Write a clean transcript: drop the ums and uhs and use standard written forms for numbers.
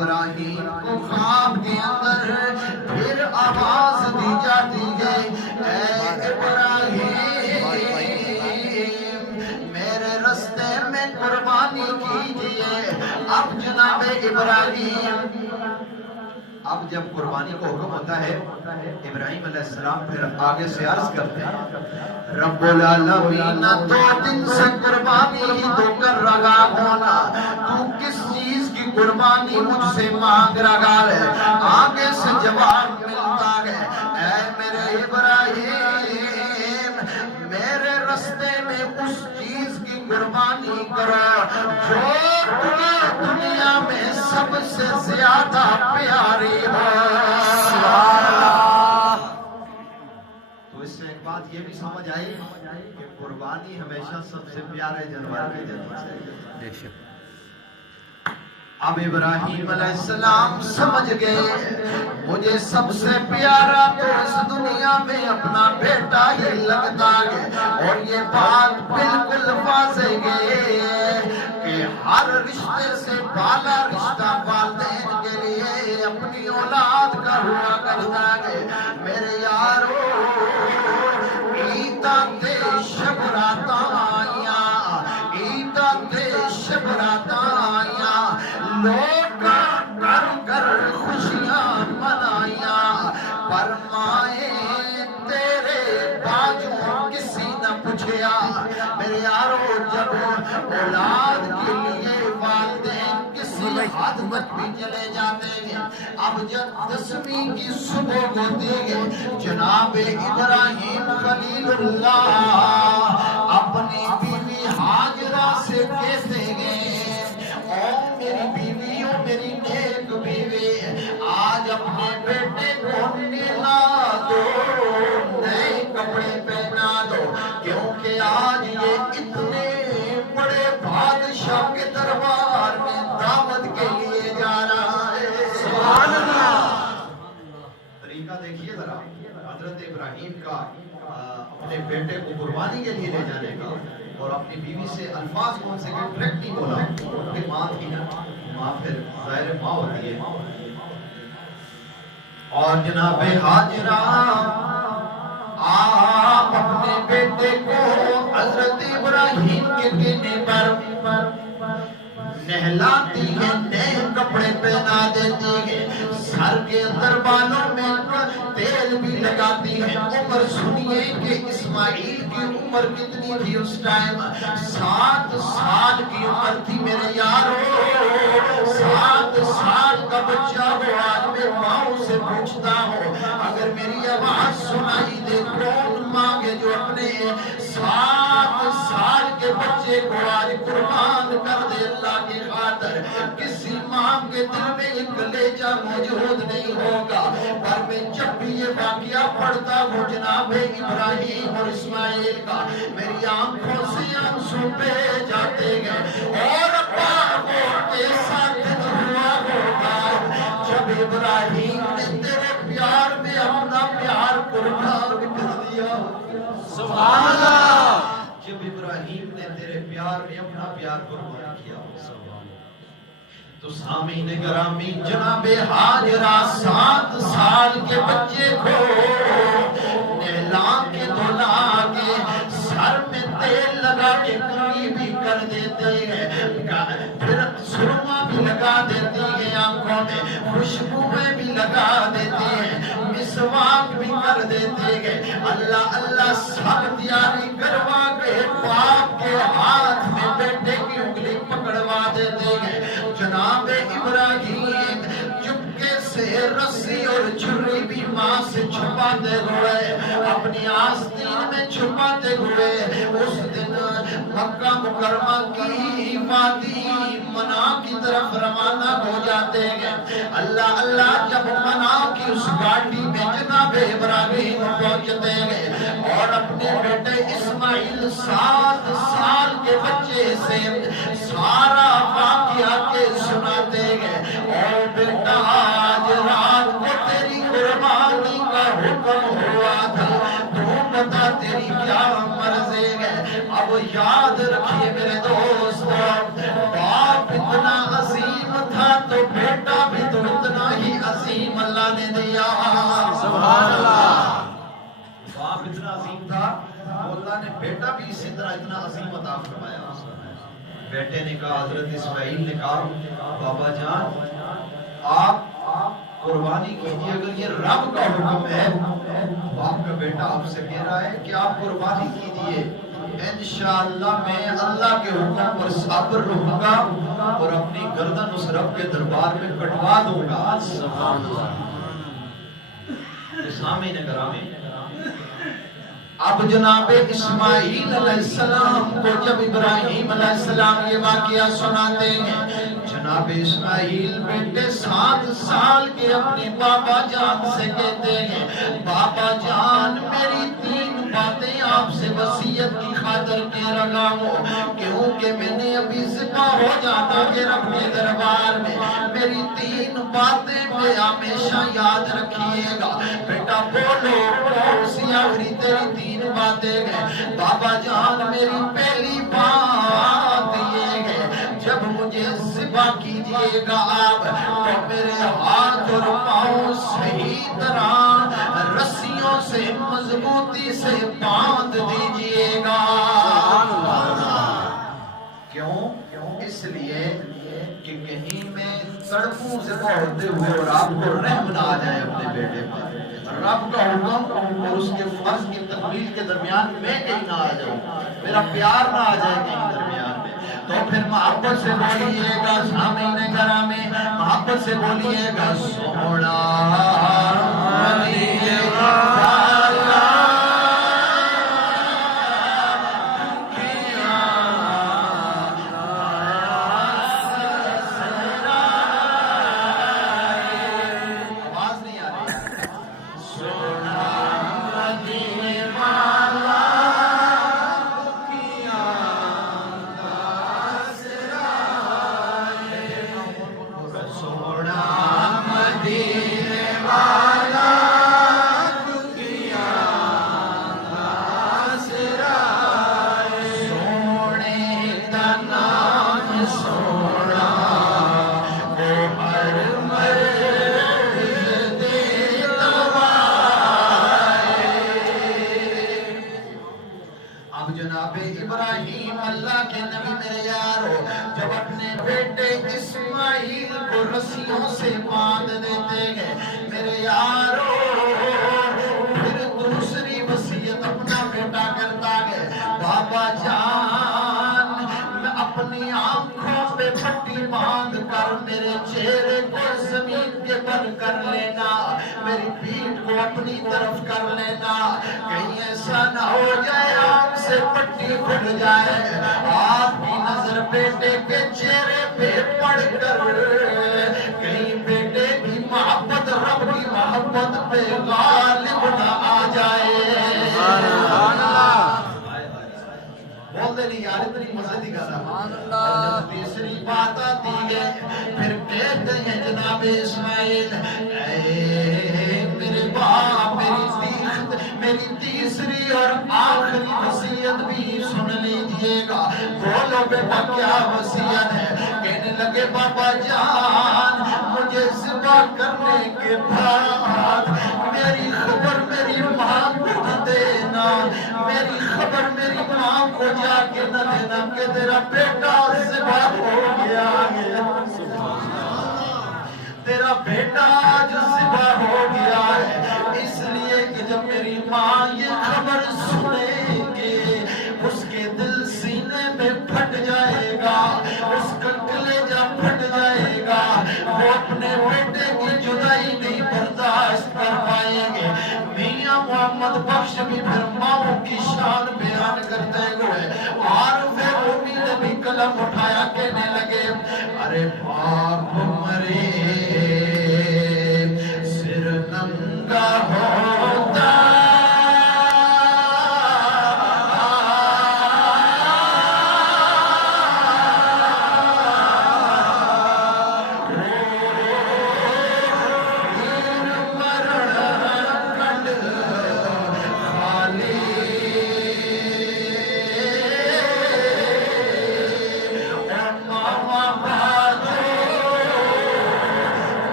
ابراہیم کو خواب کے اندر پھر آواز دی جاتی ہے، اے ابراہیم میرے رستے میں قربانی کیجئے۔ اب جناب ابراہیم، اب جب قربانی کو حکم ہوتا ہے، ابراہیم علیہ السلام پھر آگے سے عرض کرتے ہیں، رب العالمین 2 دن سے قربانی ہی تو کر رہا ہونا، تو کس چیز کی قربانی مجھ سے مانگ رہا ہے؟ آگے سے جواب ملتا ہے، اے میرے ابراہیم میرے رستے میں اس چیز کی قربانی کرو جو تمہیں دنیا میں سب سے زیادہ پیاری ہو۔ سبحان اللہ۔ تو اس سے ایک بات یہ بھی سمجھ آئی کہ قربانی ہمیشہ سب سے پیارے جانور کی جانی چاہیے۔ اب ابراہیم علیہ السلام سمجھ گئے مجھے سب سے پیارا تو اس دنیا میں اپنا بیٹا ہی لگتا ہے، اور یہ بات بالکل واضح ہے کہ ہر رشتے سے بالا رشتہ والدین کے لیے اپنی اولاد کا ہوا کرتا ہے۔ میرے یارو عیداں تے شبراتاں آیاں، عیداں تے شبراتاں آیاں، لوگ کر کر خوشیاں منائیاں، پر مائیں تیرے باجوں کسی نہ پوچھیا۔ میرے یارو جب اولاد کے لیے والدین کسی حد تک بھی چلے جاتے ہیں، اب جب 10ویں کی صبح ہوتی ہے، جناب ابراہیم خلیل اللہ اپنی بیوی ہاجرہ سے کہتے ہیں، او میری بیوی، او میری نیک بیوی، آج اپنے بیٹے کو نہلا دو، نئے کپڑے پہنا دو، کیونکہ آج یہ اتنے بڑے بادشاہ کے دربار میں دعوت کے لیے جا رہا ہے۔ سبحان اللہ۔ طریقہ دیکھیے ذرا حضرت ابراہیم کا اپنے بیٹے کو قربانی کے لیے لے جانے کا، اور اپنی بیوی سے الفاظ کون سے کہ ڈائریکٹ نہیں بولا کہ ماں تھی نا، ماں پھر ظاہر ماں ہوتی ہے۔ اور جناب ہاجرہ آپ اپنے بیٹے کو حضرت ابراہیم کے کہنے پر نہلاتی ہیں، نئے کپڑے پہنا دیتی ہیں، سر کے اندر بالوں میں تیل بھی لگاتی ہیں۔ عمر سنیے کہ اسماعیل کی عمر کتنی تھی اس ٹائم؟ 7 سال کی عمر تھی میرے یارو۔ 7 سال کا بچہ ہو، آج میں ماں سے پوچھتا ہوں اگر میری آواز سنائی دے کون ماں کے جو اپنے 7 سال کے بچے کو آج قربان کر دے اللہ کی خاطر؟ کسی ماں کے دل میں ایک کلیجہ موجود نہیں ہوگا۔ پر میں جب بھی یہ واقعہ پڑھتا ہوں جناب ابراہیم اور اسماعیل کا، میری آنکھوں سے آنسو بہ جاتے گئے، اور باغوں کے ساتھ ہوا ہوگا جب ابراہیم نے تیرے پیار میں اپنا پیار قربان کر دیا۔ سبحان اللہ۔ جب ابراہیم نے تیرے پیار میں اپنا پیار قربان کیا۔ تو سامعین گرامی جناب ہاجرہ 7 سال کے بچے کو نہلا کے دھلا کے سر میں تیل لگا کے کنگھی بھی کر دیتے ہیں، پھر سرما بھی لگا دیتی ہے، آنکھوں میں خوشبوئیں بھی لگا دیتے ہیں، مسواک بھی کر دیتے ہیں، اللہ اللہ سب تیاری کروا کے باپ کے ہاتھ میں بیٹے کی انگلی پکڑوا دیتے ہیں۔ جناب ابراہیم چپکے سے رسی اور چھری بھی ماں سے چھپاتے ہوئے، اپنی آستین میں چھپاتے ہوئے اس دن مکہ مکرمہ کی وادی منا کی طرف روانہ ہو جاتے ہیں۔ اللہ اللہ جب منا کی اس گاڑی میں جناب ابراہیم پہنچتے ہیں اور اپنے بیٹے اسماعیل 7 سال کے بچے سے سارا واقعہ کے سناتے ہیں، اور بیٹا آج رات کو تیری قربانی کا حکم ہوا تھا، تو بتا تیری کیا مرضی ہے؟ اب یاد رکھیے میرے دوستو، باپ اتنا عظیم تھا تو بیٹا بھی سبحان اللہ۔ باپ اتنا عظیم تھا، اللہ نے بیٹا بھی اسی طرح اتنا عظیم عطا فرمایا۔ بیٹے نے کہا، حضرت اسماعیل نے کہا، بابا جان آپ قربانی کیجئے، اگر یہ رب کا حکم ہے تو آپ کا بیٹا آپ سے کہہ رہا ہے کہ آپ قربانی کیجئے، انشاءاللہ میں اللہ کے حکم پر صابر رہوں گا اور اپنی گردن اس رب کے دربار میں کٹوا دوں گا۔ سبحان اللہ۔ سامعین گرامی، اب جناب اسماعیل علیہ السلام کو جب ابراہیم علیہ السلام یہ واقعہ سناتے ہیں، جناب اسماعیل بیٹے 7 سال کے اپنے بابا جان سے کہتے ہیں، بابا جان میری 3 باتیں آپ سے وصیت کی خاطر کہہ رہا ہوں، کیونکہ میں نے ابھی ذبح ہو جانا ہے رب کے دربار میں، میری 3 باتیں میں ہمیشہ یاد رکھیے گا۔ بیٹا بولو سی آخری تیری 3 باتیں ہیں۔ بابا جان میری پہلی بات یہ ہے، جب مجھے ذبح کیجئے گا آپ تو میرے ہاتھ اور پاؤں صحیح طرح رسیوں سے مضبوطی سے باندھ دیجئے گا۔ کیوں؟ اس لیے کہ کہیں میں سڑکوں سے ہوتے ہوئے اور آپ کو رحم نہ آ جائے اپنے بیٹے پر، رب کا حکم اور اس کے فرض کی تکمیل کے درمیان میں کہیں نہ آ جاؤں، میرا پیار نہ آ جائے کہیں درمیان میں، تو پھر محبت سے بولیے گا، سامعین گرامی محبت سے بولیے گا، سونا مدینے والا ابراہیم اللہ کے نبی میرے یارو جب اپنے بیٹے اسماعیل کو رسیوں سے باندھ دیتے ہیں میرے یارو، پھر دوسری وصیت اپنا بیٹا کرتا ہے، بابا جان میں اپنی آنکھوں پہ پٹی باندھ کر میرے چہرے کو زمین کے بل کر لینا، میری پیٹھ کو اپنی طرف کر لینا، کہیں ایسا نہ ہو جائے آنکھ سے پٹی کھل جائے، آپ کی نظر بیٹے کے چہرے پہ پڑ کر کہیں بیٹے کی محبت رب کی محبت پہ غالب نہ آ جائے۔ بول دے نہیں یار اتنی مزے دی گا۔ تیسری بات آتی ہے، پھر کہتے ہیں جناب اسماعیل، اے میرے باپ میری تیسری اور آخری وصیت بھی سن لیجئے گا۔ بولو بیٹا کیا وصیت ہے؟ کہنے لگے بابا جان مجھے ذبح کرنے کے بعد میری خبر میری ماں کو نہ دینا، میری خبر میری ماں کو جا کے نہ دینا کہ تیرا بیٹا ذبح ہو گیا ہے، تیرا بیٹا آج ذبح ہو گیا ہے، اس لیے کہ جب میری ماں یہ خبر سنے گی اس کے دل سینے میں پھٹ جائے گا، اس کا کلیجہ پھٹ جائے گا، وہ اپنے بیٹے کی جدائی نہیں برداشت کر پائیں گے۔ میاں محمد بخش بھی پھر ماؤں کی شان بیان کرتے ہوئے اور پھر امید بھی قلم اٹھایا کہنے لگے، ارے باپ مرے سر ننگا